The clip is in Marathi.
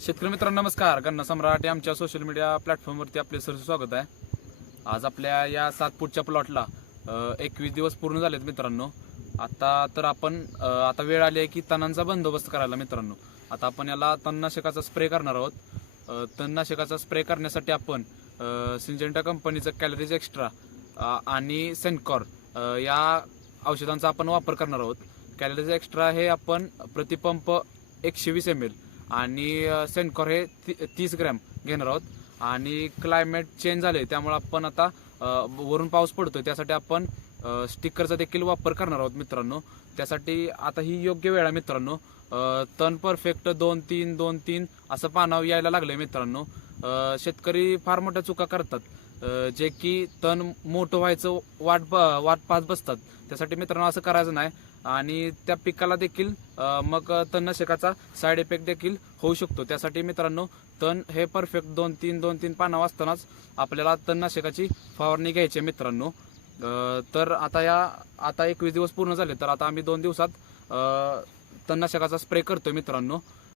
शेतकरी मित्रांनो नमस्कार. गन्ना सम्राट या आमच्या सोशल मीडिया प्लॅटफॉर्मवरती आपले सरसे स्वागत आहे. आज आपल्या या 7 फूटच्या प्लॉटला 21 दिवस पूर्ण झालेत मित्रांनो. आता वेळ आली आहे की तणांचा बंदोबस्त करायला मित्रांनो. आता आपण याला तणनाशकाचा स्प्रे करणार आहोत. तणनाशकाचा स्प्रे करण्यासाठी आपण सिंजेंटा कंपनीचं कॅलरीज एक्स्ट्रा आणि सेनकॉर या औषधांचा आपण वापर करणार आहोत. कॅलरीज एक्स्ट्रा हे आपण प्रतिपंप 120 ml आणि सेनकॉर हे 30 ग्रॅम घेणार आहोत. आणि क्लायमेट चेंज झाले त्यामुळे आपण आता वरून पाऊस पडतोय त्यासाठी आपण स्टिकरचा देखील वापर करणार आहोत मित्रांनो. त्यासाठी आता ही योग्य वेळ आहे मित्रांनो. तण परफेक्ट 2-3 असं पानावर यायला लागलंय मित्रांनो. शेतकरी फार मोठ्या चुका करतात जे की तण मोठं व्हायचं वाट पाहत बसतात. त्यासाठी मित्रांनो असं करायचं नाही आणि त्या पिकाला देखील मग तणनाशकाचा साईड इफेक्ट देखील होऊ शकतो. त्यासाठी मित्रांनो तण हे परफेक्ट 2-3 पानावर असतानाच आपल्याला तणनाशकाची फवारणी घ्यायची मित्रांनो. तर आता 21 दिवस पूर्ण झाले तर आता आम्ही 2 दिवसात तणनाशकाचा स्प्रे करतोय मित्रांनो.